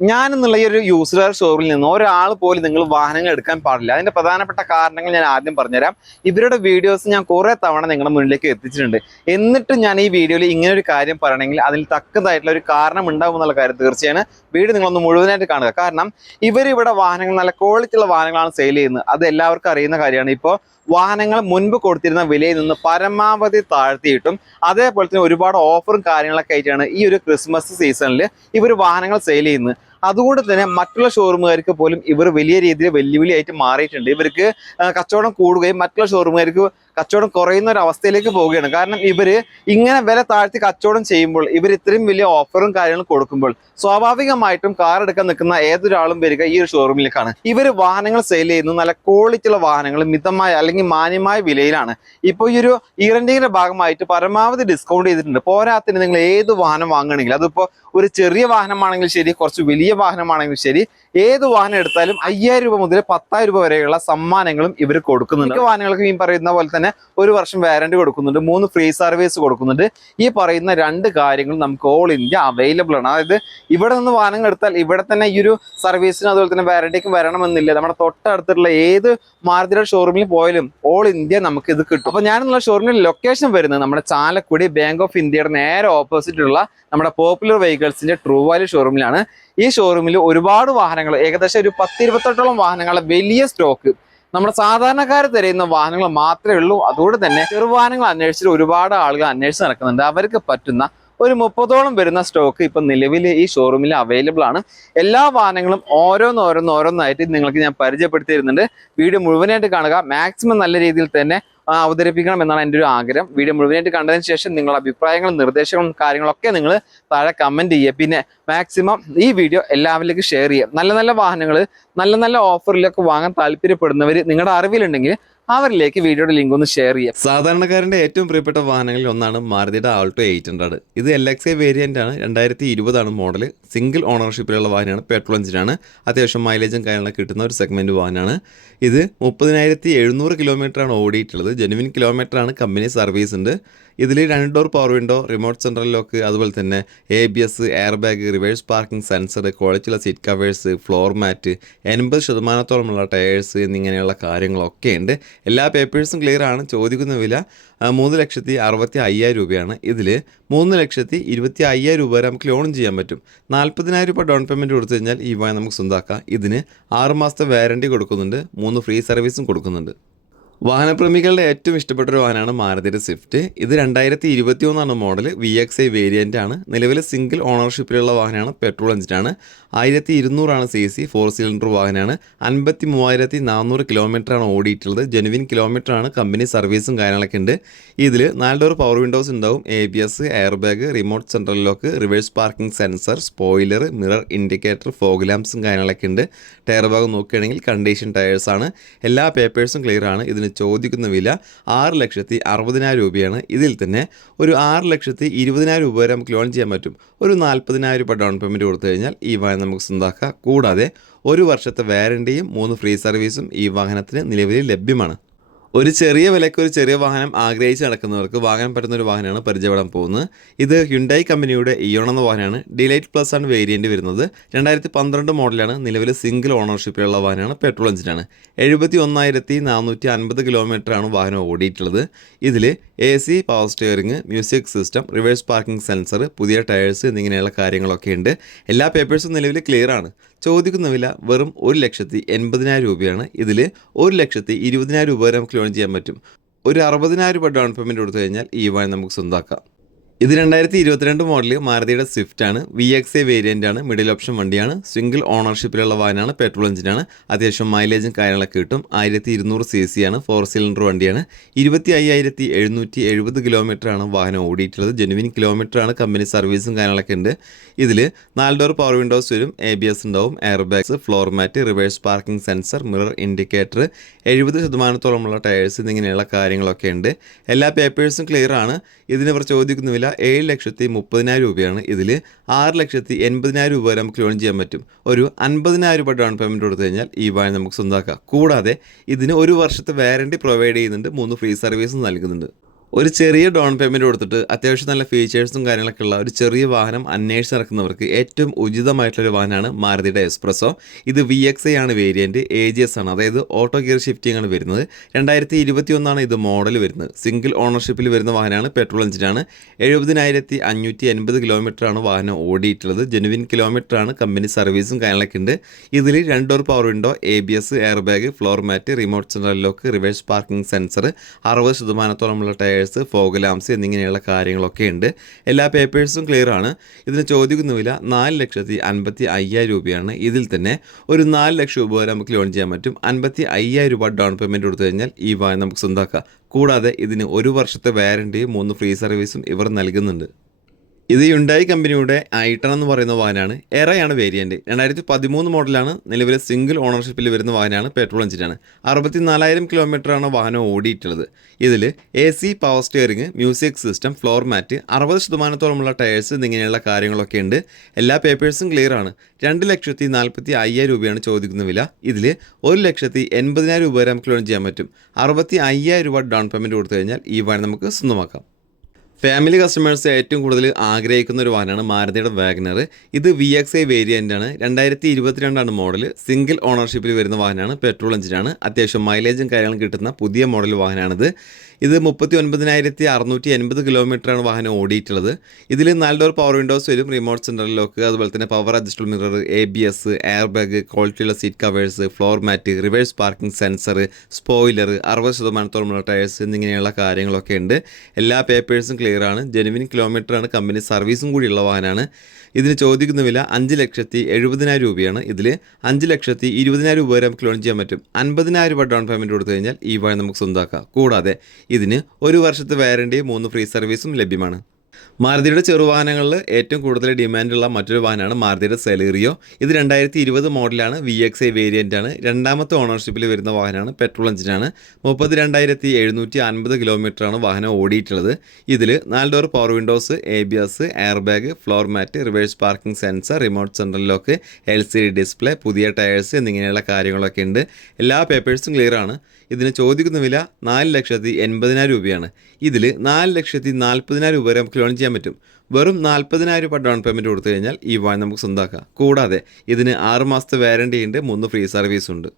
ഞാനെന്നുള്ള ഈ ഒരു used car ഷോറൂമിൽ നിന്ന് ഒരാൾ പോലും നിങ്ങൾ വാഹനങ്ങൾ എടുക്കാൻ പാടില്ല. അതിന്റെ പ്രധാനപ്പെട്ട കാരണങ്ങൾ ഞാൻ ആദ്യം പറഞ്ഞുതരാം. ഇവരുടെ വീഡിയോസ് ഞാൻ കുറെ തവണ നിങ്ങളുടെ മുന്നിലേക്ക് എത്തിച്ചിട്ടുണ്ട്. എന്നിട്ട് ഞാൻ ഈ വീഡിയോയിൽ ഇങ്ങനെ ഒരു കാര്യം പറയണമെങ്കിൽ അതിൽ തക്കതായിട്ടുള്ള ഒരു കാരണം ഉണ്ടാവും എന്നുള്ള കാര്യം തീർച്ചയാണ്. വീഡിയോ നിങ്ങളൊന്ന് മുഴുവനായിട്ട് കാണുക. കാരണം ഇവരിവിടെ വാഹനങ്ങൾ നല്ല ക്വാളിറ്റി ഉള്ള വാഹനങ്ങളാണ് സെയിൽ ചെയ്യുന്നത്. അത് എല്ലാവർക്കും അറിയുന്ന കാര്യമാണ്. ഇപ്പോൾ വാഹനങ്ങൾ മുൻപ് കൊടുത്തിരുന്ന വിലയിൽ നിന്ന് പരമാവധി താഴ്ത്തിയിട്ടും അതേപോലെ തന്നെ ഒരുപാട് ഓഫറും കാര്യങ്ങളൊക്കെ ആയിട്ടാണ് ഈ ഒരു ക്രിസ്മസ് സീസണിൽ ഇവർ വാഹനങ്ങൾ സെയിൽ ചെയ്യുന്നത്. അതുകൊണ്ട് തന്നെ മറ്റുള്ള ഷോറൂമുകാർക്ക് പോലും ഇവർ വലിയ രീതിയിൽ വെല്ലുവിളിയായിട്ട് മാറിയിട്ടുണ്ട്. ഇവർക്ക് കച്ചവടം കൂടുകയും മറ്റുള്ള ഷോറൂമുകാർക്ക് കച്ചവടം കുറയുന്ന ഒരു അവസ്ഥയിലേക്ക് പോവുകയാണ്. കാരണം ഇവർ ഇങ്ങനെ വില താഴ്ത്തി കച്ചവടം ചെയ്യുമ്പോൾ ഇവർ ഇത്രയും വലിയ ഓഫറും കാര്യങ്ങളും കൊടുക്കുമ്പോൾ സ്വാഭാവികമായിട്ടും കാർ എടുക്കാൻ നിൽക്കുന്ന ഏതൊരാളും വരിക ഈ ഒരു ഷോറൂമിലേക്കാണ്. ഇവർ വാഹനങ്ങൾ സെയിൽ ചെയ്യുന്നത് നല്ല ക്വാളിറ്റി ഉള്ള വാഹനങ്ങൾ മിതമായ അല്ലെങ്കിൽ മാന്യമായ വിലയിലാണ്. ഇപ്പോൾ ഈ ഒരു ഇയറിന്റെ ഭാഗമായിട്ട് പരമാവധി ഡിസ്കൗണ്ട് ചെയ്തിട്ടുണ്ട്. പോരാത്തിന് നിങ്ങൾ ഏത് വാഹനം വാങ്ങുകയാണെങ്കിൽ അതിപ്പോൾ ഒരു ചെറിയ വാഹനമാണെങ്കിലും ശരി, കുറച്ച് വലിയ വാഹനമാണെങ്കിലും ശരി, ഏത് വാഹനം എടുത്താലും 5000 രൂപ മുതൽ 10,000 രൂപ വരെയുള്ള സമ്മാനങ്ങളും ഇവർ കൊടുക്കുന്നുണ്ട്. മിക്ക വാഹനങ്ങൾക്ക് ഈ പറയുന്ന പോലെ തന്നെ 1 വർഷം വാറന്റി കൊടുക്കുന്നുണ്ട്, 3 ഫ്രീ സർവീസ് കൊടുക്കുന്നുണ്ട്. ഈ പറയുന്ന 2 കാര്യങ്ങൾ നമുക്ക് ഓൾ ഇന്ത്യ അവൈലബിൾ ആണ്. അതായത് ഇവിടെ നിന്ന് വാഹനങ്ങൾ എടുത്താൽ ഇവിടെ തന്നെ ഈ ഒരു സർവീസിനും അതുപോലെ തന്നെ വാറന്റിക്കും വരണമെന്നില്ല. നമ്മുടെ തൊട്ടടുത്തുള്ള ഏത് മാരുതിയുടെ ഷോറൂമിൽ പോയാലും ഓൾ ഇന്ത്യ നമുക്ക് ഇത് കിട്ടും. അപ്പോൾ ഞാനെന്നുള്ള ഷോറൂമിന്റെ ലൊക്കേഷൻ വരുന്നത് നമ്മുടെ ചാലക്കുടി ബാങ്ക് ഓഫ് ഇന്ത്യയുടെ നേരെ ഓപ്പോസിറ്റ് ഉള്ള നമ്മുടെ പോപ്പുലർ വെഹിക്കിൾസിന്റെ ട്രൂ വാല്യൂ ഷോറൂമിലാണ്. ഈ ഷോറൂമിൽ ഒരുപാട് വാഹനങ്ങൾ, ഏകദേശം ഒരു 10-28ഓളം വാഹനങ്ങളുടെ വലിയ സ്റ്റോക്ക്, നമ്മുടെ സാധാരണക്കാർ തിരയുന്ന വാഹനങ്ങൾ മാത്രമേ ഉള്ളൂ. അതുകൊണ്ട് തന്നെ ചെറുവാഹനങ്ങൾ അന്വേഷിച്ചിട്ട് ഒരുപാട് ആളുകൾ അന്വേഷിച്ച് നടക്കുന്നുണ്ട്. അവർക്ക് പറ്റുന്ന ഒരു 30ഓളം വരുന്ന സ്റ്റോക്ക് ഇപ്പം നിലവിൽ ഈ ഷോറൂമിൽ അവൈലബിൾ ആണ്. എല്ലാ വാഹനങ്ങളും ഓരോന്നായിട്ട് നിങ്ങൾക്ക് ഞാൻ പരിചയപ്പെടുത്തി തരുന്നുണ്ട്. വീഡിയോ മുഴുവനായിട്ട് കാണുക. മാക്സിമം നല്ല രീതിയിൽ തന്നെ അവതരിപ്പിക്കണം എന്നാണ് എൻ്റെ ഒരു ആഗ്രഹം. വീഡിയോ മുഴുവനായിട്ട് കണ്ടതിന് ശേഷം നിങ്ങളുടെ അഭിപ്രായങ്ങളും നിർദ്ദേശങ്ങളും കാര്യങ്ങളൊക്കെ നിങ്ങൾ താഴെ കമൻറ്റ് ചെയ്യുക. പിന്നെ മാക്സിമം ഈ വീഡിയോ എല്ലാവരിലേക്കും ഷെയർ ചെയ്യുക. നല്ല നല്ല വാഹനങ്ങൾ നല്ല ഓഫറിലൊക്കെ വാങ്ങാൻ താല്പര്യപ്പെടുന്നവർ നിങ്ങളുടെ അറിവിലുണ്ടെങ്കിൽ അവരിലേക്ക് വീഡിയോയുടെ ലിങ്ക് ഒന്ന് ഷെയർ ചെയ്യാം. സാധാരണക്കാരൻ്റെ ഏറ്റവും പ്രിയപ്പെട്ട വാഹനങ്ങളിൽ ഒന്നാണ് മാരുതിയുടെ ആൾട്ടോ 800. ഇത് LXI വേരിയൻ്റ് ആണ്. 2020 മോഡൽ. സിംഗിൾ ഓണർഷിപ്പിലുള്ള വാഹനമാണ്. പെട്രോൾ എഞ്ചിനാണ്. അത്യാവശ്യം മൈലേജും കാര്യങ്ങളൊക്കെ കിട്ടുന്ന ഒരു സെഗ്മെൻറ്റ് വാഹനമാണ്. ഇത് 30,700 കിലോമീറ്ററാണ് ഓടിയിട്ടുള്ളത്. ജെനുവിൻ കിലോമീറ്ററാണ്. കമ്പനി സർവീസ് ഉണ്ട്. ഇതിൽ 2 door power window, remote central lock, അതുപോലെ തന്നെ ABS, air bag, reverse parking sensor, ക്വാളിറ്റിയുള്ള സീറ്റ് കവേഴ്സ്, ഫ്ലോർ മാറ്റ്, 80%-ഓളമുള്ള ടയേഴ്സ് എന്നിങ്ങനെയുള്ള കാര്യങ്ങളൊക്കെ ഉണ്ട്. എല്ലാ പേപ്പേഴ്സും ക്ലിയർ ആണ്. ചോദിക്കുന്ന വില 3,65,000 രൂപയാണ്. ഇതിൽ 3,25,000 രൂപ വരെ നമുക്ക് ലോൺ ചെയ്യാൻ പറ്റും. 40,000 രൂപ ഡൗൺ പേയ്മെൻറ്റ് കൊടുത്തു കഴിഞ്ഞാൽ ഈ വാഹനം നമുക്ക് സ്വന്തമാക്കാം. ഇതിന് 6 മാസത്തെ വാറൻറ്റി കൊടുക്കുന്നുണ്ട്, 3 ഫ്രീ സർവീസും കൊടുക്കുന്നുണ്ട്. വാഹനപ്രേമികളുടെ ഏറ്റവും ഇഷ്ടപ്പെട്ടൊരു വാഹനമാണ് മാരുതിയുടെ സ്വിഫ്റ്റ്. ഇത് 2021 മോഡൽ. VXI വേരിയൻ്റ് ആണ്. നിലവിലെ സിംഗിൾ ഓണർഷിപ്പിലുള്ള വാഹനമാണ്. പെട്രോൾ എഞ്ചിനാണ്. 1200 CC, 4 സിലിണ്ടർ വാഹനമാണ്. 53,400 കിലോമീറ്ററാണ് ഓടിയിട്ടുള്ളത്. ജെനുവിൻ കിലോമീറ്ററാണ്. കമ്പനി സർവീസും കാര്യങ്ങളൊക്കെ ഉണ്ട്. ഇതിൽ 4 ഡോർ പവർ വിൻഡോസ് ഉണ്ടാവും, ABS, air bag, remote central lock, reverse parking sensor, spoiler, mirror indicator, fog ലാംപ്സും കാര്യങ്ങളൊക്കെ ഉണ്ട്. ടയർ ഭാഗം നോക്കുകയാണെങ്കിൽ കണ്ടീഷൻ ടയേഴ്സാണ്. എല്ലാ പേപ്പേഴ്സും ക്ലിയർ ആണ്. ഇതിന് ചോദിക്കുന്ന വില 6,60,000 രൂപയാണ്. ഇതിൽ തന്നെ ഒരു 6,20,000 രൂപ വരെ നമുക്ക് ലോൺ ചെയ്യാൻ പറ്റും. ഒരു 40,000 രൂപ ഡൗൺ പേയ്മെൻറ്റ് കൊടുത്തു കഴിഞ്ഞാൽ ഈ വാഹനം നമുക്ക് സ്വന്തമാക്കാം. കൂടാതെ 1 വർഷത്തെ വാറൻറ്റിയും 3 ഫ്രീ സർവീസും ഈ വാഹനത്തിന് നിലവിൽ ലഭ്യമാണ്. ഒരു ചെറിയ വിലയ്ക്ക് ഒരു ചെറിയ വാഹനം ആഗ്രഹിച്ച് നടക്കുന്നവർക്ക് വാങ്ങാൻ പറ്റുന്ന ഒരു വാഹനമാണ് പരിചയപ്പെടാൻ പോകുന്നത്. ഇത് ഹ്യുണ്ടായി കമ്പനിയുടെ ഇയോൺ എന്ന വാഹനമാണ്. ഡിലൈറ്റ് പ്ലസ് ആണ് വേരിയൻ്റ് വരുന്നത്. 2012 മോഡലാണ്. നിലവിൽ സിംഗിൾ ഓണർഷിപ്പിലുള്ള വാഹനമാണ്. പെട്രോൾ എഞ്ചിനാണ്. 71,450 കിലോമീറ്ററാണ് വാഹനം ഓടിയിട്ടുള്ളത്. ഇതിൽ AC, power steering, music system, reverse parking sensor, പുതിയ ടയേഴ്സ് എന്നിങ്ങനെയുള്ള കാര്യങ്ങളൊക്കെ ഉണ്ട്. എല്ലാ പേപ്പേഴ്സും നിലവിൽ ക്ലിയർ ആണ്. ചോദിക്കുന്ന വില വെറും 1,80,000 രൂപയാണ്. ഇതിൽ 1,20,000 രൂപ വരെ നമുക്ക് ലോൺ ചെയ്യാൻ പറ്റും. ഒരു 60,000 രൂപ ഡൗൺ പേയ്മെൻറ്റ് കൊടുത്തു കഴിഞ്ഞാൽ ഈ വാഹനം നമുക്ക് സ്വന്തമാക്കാം. ഇത് 2022 മോഡൽ മാരുതിയുടെ സ്വിഫ്റ്റ് ആണ്. VXI വേരിയൻ്റ് ആണ്. മിഡിൽ ഓപ്ഷൻ വണ്ടിയാണ്. സിംഗിൾ ഓണർഷിപ്പിലുള്ള വാഹനമാണ്. പെട്രോൾ എഞ്ചിനാണ്. അത്യാവശ്യം മൈലേജും കാര്യങ്ങളൊക്കെ കിട്ടും. 1200 CC ആണ്. 4 സിലിണ്ടർ വണ്ടിയാണ്. 25,770 കിലോമീറ്ററാണ് വാഹനം ഓടിയിട്ടുള്ളത്. ജെനുവിൻ കിലോമീറ്ററാണ്. കമ്പനി സർവീസും കാര്യങ്ങളൊക്കെ ഉണ്ട്. ഇതിൽ 4 ഡോർ പവർ വിൻഡോസ് വരും, ABS ഉണ്ടാവും, air bags, floor mat, reverse parking sensor, mirror indicator, 70%-ഓളമുള്ള ടയേഴ്സ് എന്നിങ്ങനെയുള്ള കാര്യങ്ങളൊക്കെ ഉണ്ട്. എല്ലാ പേപ്പേഴ്സും ക്ലിയർ ആണ്. ഇതിനിവർ ചോദിക്കുന്ന വില 7,30,000 രൂപയാണ്. ഇതിൽ 6,80,000 രൂപ വരെ നമുക്ക് ലോൺ ചെയ്യാൻ പറ്റും. ഒരു 50,000 രൂപ ഡൗൺ പേയ്മെൻറ്റ് കൊടുത്തു കഴിഞ്ഞാൽ ഈ വാഹനം നമുക്ക് സ്വന്തമാക്കാം. കൂടാതെ ഇതിന് 1 വർഷത്തെ വാറൻറ്റി പ്രൊവൈഡ് ചെയ്യുന്നുണ്ട്, 3 ഫ്രീ സർവീസും നൽകുന്നുണ്ട്. ഒരു ചെറിയ ഡൗൺ പേയ്മെൻറ്റ് കൊടുത്തിട്ട് അത്യാവശ്യം നല്ല ഫീച്ചേഴ്സും കാര്യങ്ങളൊക്കെ ഉള്ള ഒരു ചെറിയ വാഹനം അന്വേഷിച്ച് നടക്കുന്നവർക്ക് ഏറ്റവും ഉചിതമായിട്ടുള്ളൊരു വാഹനമാണ് മാരുതിയുടെ എക്സ്പ്രസോ. ഇത് VXi ആണ് വേരിയൻറ്റ്, AGS ആണ്, അതായത് ഓട്ടോ ഗിയർ ഷിഫ്റ്റിംഗ് ആണ് വരുന്നത്. 2021 ഇത് മോഡൽ വരുന്നത്. സിംഗിൾ ഓണർഷിപ്പിൽ വരുന്ന വാഹനമാണ്, പെട്രോൾ എഞ്ചിനാണ്. 70,580 കിലോമീറ്ററാണ് വാഹനം ഓടിയിട്ടുള്ളത്. ജെനുവിൻ കിലോമീറ്ററാണ്, കമ്പനി സർവീസും കാര്യങ്ങളൊക്കെ ഉണ്ട്. ഇതിൽ 2 door power window, ABS, air bag, floor mat, remote central lock, reverse parking sensor, 60%-ഓളമുള്ള ടയർ, ഫോഗ് ലാംസ് എന്നിങ്ങനെയുള്ള കാര്യങ്ങളൊക്കെ ഉണ്ട്. എല്ലാ പേപ്പേഴ്സും ക്ലിയർ ആണ്. ഇതിന് ചോദിക്കുന്ന വില 4,55,000 രൂപയാണ്. ഇതിൽ തന്നെ ഒരു 4 ലക്ഷം രൂപ വരെ നമുക്ക് ലോൺ ചെയ്യാൻ പറ്റും. 55,000 രൂപ ഡൗൺ പേയ്മെൻറ്റ് കൊടുത്തു കഴിഞ്ഞാൽ ഈ വാഹനം നമുക്ക് സ്വന്തമാക്കാം. കൂടാതെ ഇതിന് 1 വർഷത്തെ വാറണ്ടിയും 3 ഫ്രീ സർവീസും ഇവർ നൽകുന്നുണ്ട്. ഇത് Hyundai കമ്പനിയുടെ i10 എന്ന് പറയുന്ന വാഹനമാണ്. എറയാണ് വേരിയൻറ്റ്. 2013 മോഡലാണ്. നിലവിൽ സിംഗിൾ ഓണർഷിപ്പിൽ വരുന്ന വാഹനമാണ്, പെട്രോൾ എഞ്ചിനാണ്. 64,000 കിലോമീറ്ററാണ് വാഹനം ഓടിയിട്ടുള്ളത്. ഇതിൽ AC, power steering, music system, floor mat, 60%-ഓളമുള്ള ടയേഴ്സ് എന്നിങ്ങനെയുള്ള കാര്യങ്ങളൊക്കെ ഉണ്ട്. എല്ലാ പേപ്പേഴ്സും ക്ലിയർ ആണ്. 2,45,000 രൂപയാണ് ചോദിക്കുന്ന വില. ഇതിൽ 1,80,000 രൂപ വരെ നമുക്ക് ലോൺ ചെയ്യാൻ പറ്റും. 65,000 രൂപ ഡൗൺ പേയ്മെൻറ്റ് കൊടുത്തു കഴിഞ്ഞാൽ ഈ വാഹനം നമുക്ക് സ്വന്തമാക്കാം. ഫാമിലി കസ്റ്റമേഴ്സ് ഏറ്റവും കൂടുതൽ ആഗ്രഹിക്കുന്ന ഒരു വാഹനമാണ് മാരുതിയുടെ വാഗനർ. ഇത് VXi വേരിയൻ്റ് ആണ്. 2022 മോഡൽ. സിംഗിൾ ഓണർഷിപ്പിൽ വരുന്ന വാഹനമാണ്, പെട്രോൾ എഞ്ചിനാണ്. അത്യാവശ്യം മൈലേജും കാര്യങ്ങളും കിട്ടുന്ന പുതിയ മോഡൽ വാഹനമാണിത്. ഇത് 39,680 കിലോമീറ്ററാണ് വാഹനം ഓടിയിട്ടുള്ളത്. ഇതിൽ 4 ഡോർ പവർ വിൻഡോസ് വരും, റിമോട്ട് സെൻട്രൽ ലോക്ക്, അതുപോലെ തന്നെ power adjustable mirror, ABS, air bag, ക്വാളിറ്റിയുള്ള seat covers, floor mat, reverse parking sensor, spoiler, 60%-ഓളമുള്ള ടയേഴ്സ് എന്നിങ്ങനെയുള്ള കാര്യങ്ങളൊക്കെ ഉണ്ട്. എല്ലാ പേപ്പേഴ്സും ക്ലിയർ ആണ്. ജെനുവിൻ കിലോമീറ്ററാണ്, കമ്പനി സർവീസും കൂടിയുള്ള വാഹനമാണ്. ഇതിന് ചോദിക്കുന്ന വില 5,70,000 രൂപയാണ്. ഇതിൽ 5,20,000 രൂപ വരെ നമുക്ക് ലോൺ ചെയ്യാൻ പറ്റും. 50,000 രൂപ ഡൗൺ പേയ്മെൻറ്റ് കൊടുത്തു കഴിഞ്ഞാൽ ഈ വാഹനം നമുക്ക് സ്വന്തമാക്കാം. കൂടാതെ ഇതിന് 1 വർഷത്തെ വാറണ്ടിയും 3 ഫ്രീ സർവീസും ലഭ്യമാണ്. മാരുതിയുടെ ചെറുവാഹനങ്ങളിൽ ഏറ്റവും കൂടുതൽ ഡിമാൻഡുള്ള മറ്റൊരു വാഹനമാണ് മാരുതിയുടെ സെലീറിയോ. ഇത് 2020 മോഡലാണ്, VXi വേരിയൻ്റ് ആണ്. 2ാമത്തെ ഓണർഷിപ്പിൽ വരുന്ന വാഹനമാണ്, പെട്രോൾ എഞ്ചിനാണ്. 32,750 കിലോമീറ്ററാണ് വാഹനം ഓടിയിട്ടുള്ളത്. ഇതിൽ 4 door power windows, ABS, air bag, floor mat, reverse parking sensor, remote central lock, LCD display, പുതിയ ടയേഴ്സ് എന്നിങ്ങനെയുള്ള കാര്യങ്ങളൊക്കെ ഉണ്ട്. എല്ലാ പേപ്പേഴ്സും ക്ലിയർ ആണ്. ഇതിന് ചോദിക്കുന്ന വില 4,80,000 രൂപയാണ്. ഇതിൽ 4,40,000 രൂപ വരെ നമുക്ക് ലോൺ ചെയ്യാൻ പറ്റും. വെറും 40,000 രൂപ ഡൗൺ പേയ്മെൻറ്റ് കൊടുത്തു കഴിഞ്ഞാൽ ഈ വാഹനം നമുക്ക് സ്വന്തമാക്കാം. കൂടാതെ ഇതിന് 6 മാസത്തെ വാറണ്ടി ഉണ്ട്, 3 ഫ്രീ സർവീസ് ഉണ്ട്.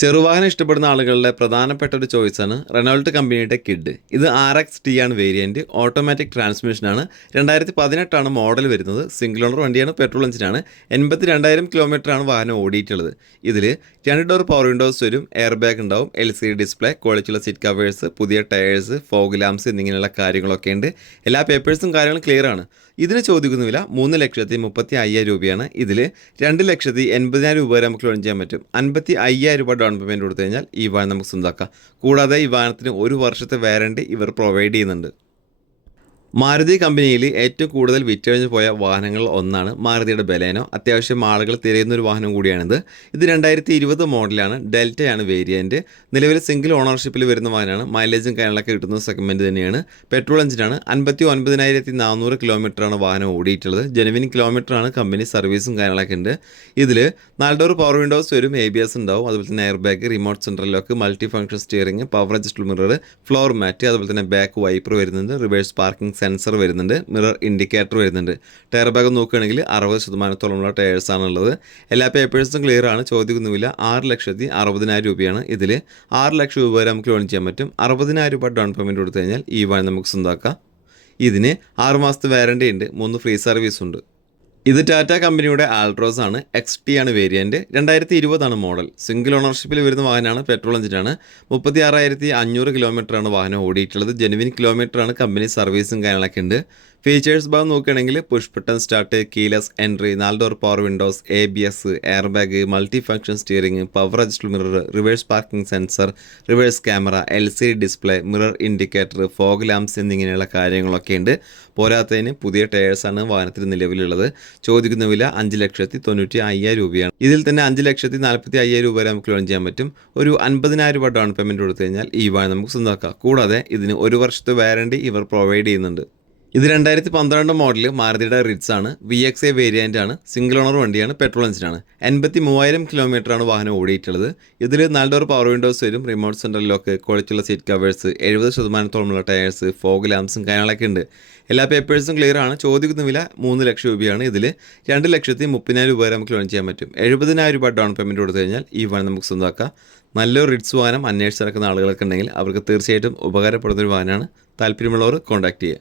ചെറുവാഹനം ഇഷ്ടപ്പെടുന്ന ആളുകളുടെ പ്രധാനപ്പെട്ട ഒരു ചോയ്സാണ് റെനോൾട്ട് കമ്പനിയുടെ കിഡ്. ഇത് RXT ആണ് വേരിയൻറ്റ്. ഓട്ടോമാറ്റിക് ട്രാൻസ്മിഷനാണ്. 2018 മോഡൽ വരുന്നത്. സിംഗിൾ ഓണർ വണ്ടിയാണ്, പെട്രോൾ എഞ്ചിനാണ്. 82,000 കിലോമീറ്ററാണ് വാഹനം ഓടിയിട്ടുള്ളത്. ഇതിൽ 2 ഡോർ പവർ വിൻഡോസ് വരും, എയർ ബാഗ് ഉണ്ടാവും, LCD ഡിസ്പ്ലേ, ക്വാളിറ്റിയുള്ള സീറ്റ് കവേഴ്സ്, പുതിയ ടയേഴ്സ്, ഫോഗ് ലാംസ് എന്നിങ്ങനെയുള്ള കാര്യങ്ങളൊക്കെ ഉണ്ട്. എല്ലാ പേപ്പേഴ്സും കാര്യങ്ങളും ക്ലിയർ ആണ്. ഇതിന് ചോദിക്കുന്ന വില 3,35,000 രൂപയാണ്. ഇതിൽ 2,80,000 രൂപ വരെ നമുക്ക് ലോൺ ചെയ്യാൻ പറ്റും. 55,000 രൂപ ഡൗൺ പേയ്മെൻറ്റ് കൊടുത്തു കഴിഞ്ഞാൽ ഈ വാഹനം നമുക്ക് സ്വന്തമാക്കാം. കൂടാതെ ഈ വാഹനത്തിന് 1 വർഷത്തെ വാറണ്ടി ഇവർ പ്രൊവൈഡ് ചെയ്യുന്നുണ്ട്. മാരുതി കമ്പനിയിൽ ഏറ്റവും കൂടുതൽ വിറ്റഴിഞ്ഞു പോയ വാഹനങ്ങൾ ഒന്നാണ് മാരുതിയുടെ ബലേനോ. അത്യാവശ്യം ആളുകൾ തിരയുന്ന ഒരു വാഹനം കൂടിയാണിത്. ഇത് 2020 മോഡലാണ്. ഡെൽറ്റയാണ് വേരിയൻറ്റ്. നിലവിൽ സിംഗിൾ ഓണർഷിപ്പിൽ വരുന്ന വാഹനമാണ്. മൈലേജും കാര്യങ്ങളൊക്കെ കിട്ടുന്ന സെഗ്മെൻറ്റ് തന്നെയാണ്. പെട്രോൾ എഞ്ചിനാണ്. 59,400 കിലോമീറ്ററാണ് വാഹനം ഓടിയിട്ടുള്ളത്. ജെനുവിൻ കിലോമീറ്ററാണ്, കമ്പനി സർവീസും കാര്യങ്ങളൊക്കെ ഉണ്ട്. ഇതിൽ 4 ഡോർ പവർ വിൻഡോസ് വരും, ABS ഉണ്ടാവും, അതുപോലെ തന്നെ air bag, remote central lock, multi function steering, power adjustable mirror, floor mat, അതുപോലെ തന്നെ ബാക്ക് വൈപ്പർ വരുന്നുണ്ട്, റിവേഴ്സ് പാർക്കിംഗ് സെൻസർ വരുന്നുണ്ട്, മിറർ ഇൻഡിക്കേറ്റർ വരുന്നുണ്ട്. ടയർ ഭാഗം നോക്കുകയാണെങ്കിൽ 60%-ഓളമുള്ള ടയേഴ്സാണുള്ളത്. എല്ലാ പേപ്പേഴ്സും ക്ലിയർ ആണ്. ചോദിക്കുന്നില്ല 6,60,000 രൂപയാണ്. ഇതിൽ 6 ലക്ഷം രൂപ വരെ നമുക്ക് ലോൺ ചെയ്യാൻ പറ്റും. 60,000 രൂപ ഡൗൺ പേയ്മെൻറ്റ് കൊടുത്തു കഴിഞ്ഞാൽ ഈ വാഹനം നമുക്ക് സ്വന്തമാക്കാം. ഇതിന് 6 മാസത്തെ വാറണ്ടി ഉണ്ട്, 3 ഫ്രീ സർവീസ് ഉണ്ട്. ഇത് ടാറ്റ കമ്പനിയുടെ ആൾട്രോസ് ആണ്. XT ആണ് വേരിയൻറ്റ്. 2020 മോഡൽ. സിംഗിൾ ഓണർഷിപ്പിൽ വരുന്ന വാഹനമാണ്, പെട്രോൾ എഞ്ചിനാണ്. 36,500 കിലോമീറ്ററാണ് വാഹനം ഓടിയിട്ടുള്ളത്. ജെനുവിൻ കിലോമീറ്ററാണ്, കമ്പനി സർവീസും കാര്യങ്ങളൊക്കെ ഉണ്ട്. ഫീച്ചേഴ്സ് ഭാഗം നോക്കുകയാണെങ്കിൽ push button start, keyless entry, 4 door power windows, ABS, air bag, multi function steering, power adjustable mirror, reverse parking sensor, reverse camera, LCD display, mirror indicator, fog lamps എന്നിങ്ങനെയുള്ള കാര്യങ്ങളൊക്കെ ഉണ്ട്. പോരാത്തതിന് പുതിയ ടയേഴ്സാണ് വാഹനത്തിൽ നിലവിലുള്ളത്. ചോദിക്കുന്ന വില 5,90,000 രൂപയാണ്. ഇതിൽ തന്നെ 5,40,000 രൂപ വരെ നമുക്ക് ലോൺ ചെയ്യാൻ പറ്റും. ഒരു 50,000 രൂപ ഡൗൺ പേയ്മെൻറ്റ് കൊടുത്തു കഴിഞ്ഞാൽ ഈ വാഹനം നമുക്ക് സ്വന്തമാക്കാം. കൂടാതെ ഇതിന് 1 വർഷത്തെ വാറണ്ടി ഇവർ പ്രൊവൈഡ് ചെയ്യുന്നുണ്ട്. ഇത് 2012 മോഡൽ മാരുതിയുടെ റിറ്റ്സ് ആണ്. VXA വേരിയൻ്റ് ആണ്. സിംഗിൾ ഓണർ വണ്ടിയാണ്. പെട്രോൾ എഞ്ചിനാണ്. 83,000 കിലോമീറ്ററാണ് വാഹനം ഓടിയിട്ടുള്ളത്. ഇതിൽ 4 ഡോർ പവർ വിൻഡോസ് വരും, റിമോട്ട് സെൻട്രൽ ലോക്ക്, ക്വാളിറ്റിയുള്ള സീറ്റ് കവേഴ്സ്, 70% ടയർസ്, ഫോഗ് ലാംപ്സും കാര്യങ്ങളൊക്കെ ഉണ്ട്. എല്ലാ പേപ്പേഴ്സും ക്ലിയർ ആണ്. ചോദിക്കുന്ന വില 3 ലക്ഷം രൂപയാണ്. ഇതിൽ 2,30,000 രൂപ വരെ നമുക്ക് ലോൺ ചെയ്യാൻ പറ്റും. 70,000 രൂപ ഡൗൺ പേയ്മെൻറ്റ് കൊടുത്തു കഴിഞ്ഞാൽ ഈ വാഹനം നമുക്ക് സ്വന്തമാക്കാം. നല്ലൊരു റിറ്റ്സ് വാഹനം അന്വേഷിച്ച് നടക്കുന്ന ആളുകളൊക്കെ ഉണ്ടെങ്കിൽ അവർക്ക് തീർച്ചയായിട്ടും ഉപകാരപ്പെടുന്നൊരു വാഹനമാണ്. താല്പര്യമുള്ളവർ കോൺടാക്ട് ചെയ്യുക.